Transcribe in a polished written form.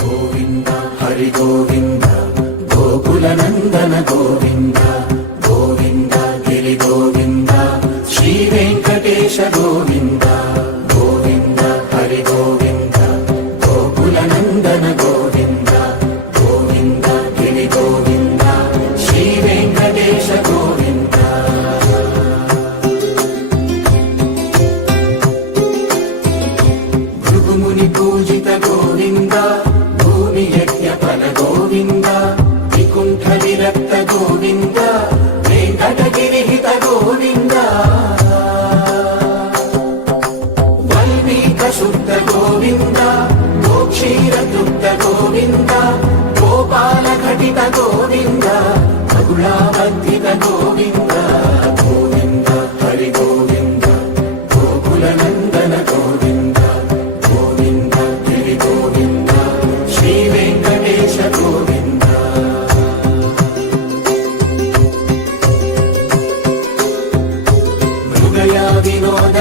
గోవింద హరి గోవింద గోకుల నందన గోవింద గోవింద గిరి గోవింద శ్రీ వెంకటేశ గోవింద గోవింద హరి గోవింద గోకుల నందన గోవింద గోవింద గిరి గోవింద శ్రీ వెంకటేశ గోవింద భృగుముని పూజిత గోవింద భూమి యజ్ఞ ఫల గోవింద వికుంఠ విరక్త గోవింద వెంకటగిరిహిత గోవింద వల్మీక శుద్ధ గోవింద గోక్షీర తృప్త గోవింద గోపాల ఘటిత గోవింద మగుళావర్ధిత గోవింద గోవింద హరి గోవింద గోకుల నందన గోవింద గోవింద గిరి గోవింద శ్రీ వెంకటేశ గోవింద మృగయా వినోద